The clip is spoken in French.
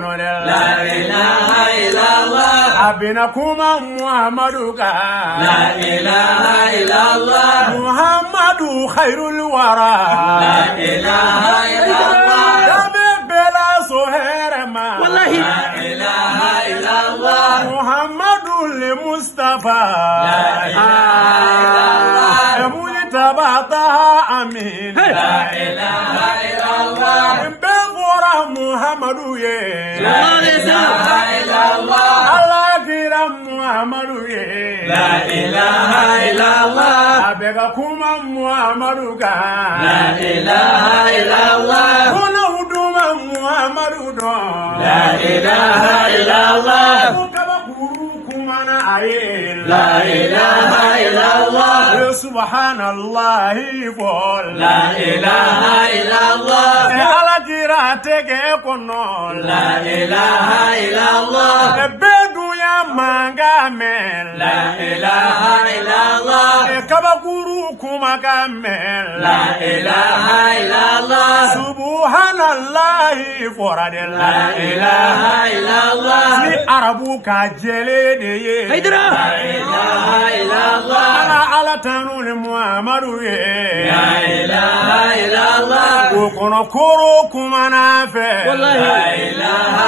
kɔnɔ dɛ. La ilaha illallah. A bɛna kuma Muhamadu kan. La ilaha illallah. Muhamadu khairul wara. La ilaha illallah. Dabe bɛla so hɛrɛ ma. Wallahi. La ilaha illallah. Muhamadu le Mustafa. La ilaha illallah. Mujtabata amin. La ilaha illallah. Befora Muhammadu ye. La ilaha illallah. Allah kira Muhammadu ye. La ilaha illallah. Abega kuma Muhammadu ka. La ilaha illallah. Kuna huduma Muhammadu do. La ilaha illallah. Kaba kuru kumana aye. La ilaha illallah. Subhanallah for. La ilaha illallah. Ala kira tege kono. La ilaha illallah. Bedu ya manga men. La ilaha illallah. Kabakuru kumaga men. La ilaha illallah. Subhanallah for. La ilaha illallah. Ni arabu ka jele de ye. La ilaha illallah. Ala tanu le Muhammadu ye. La ilaha illallah. Ko kono koro kumana fe. Wallahi. La ilaha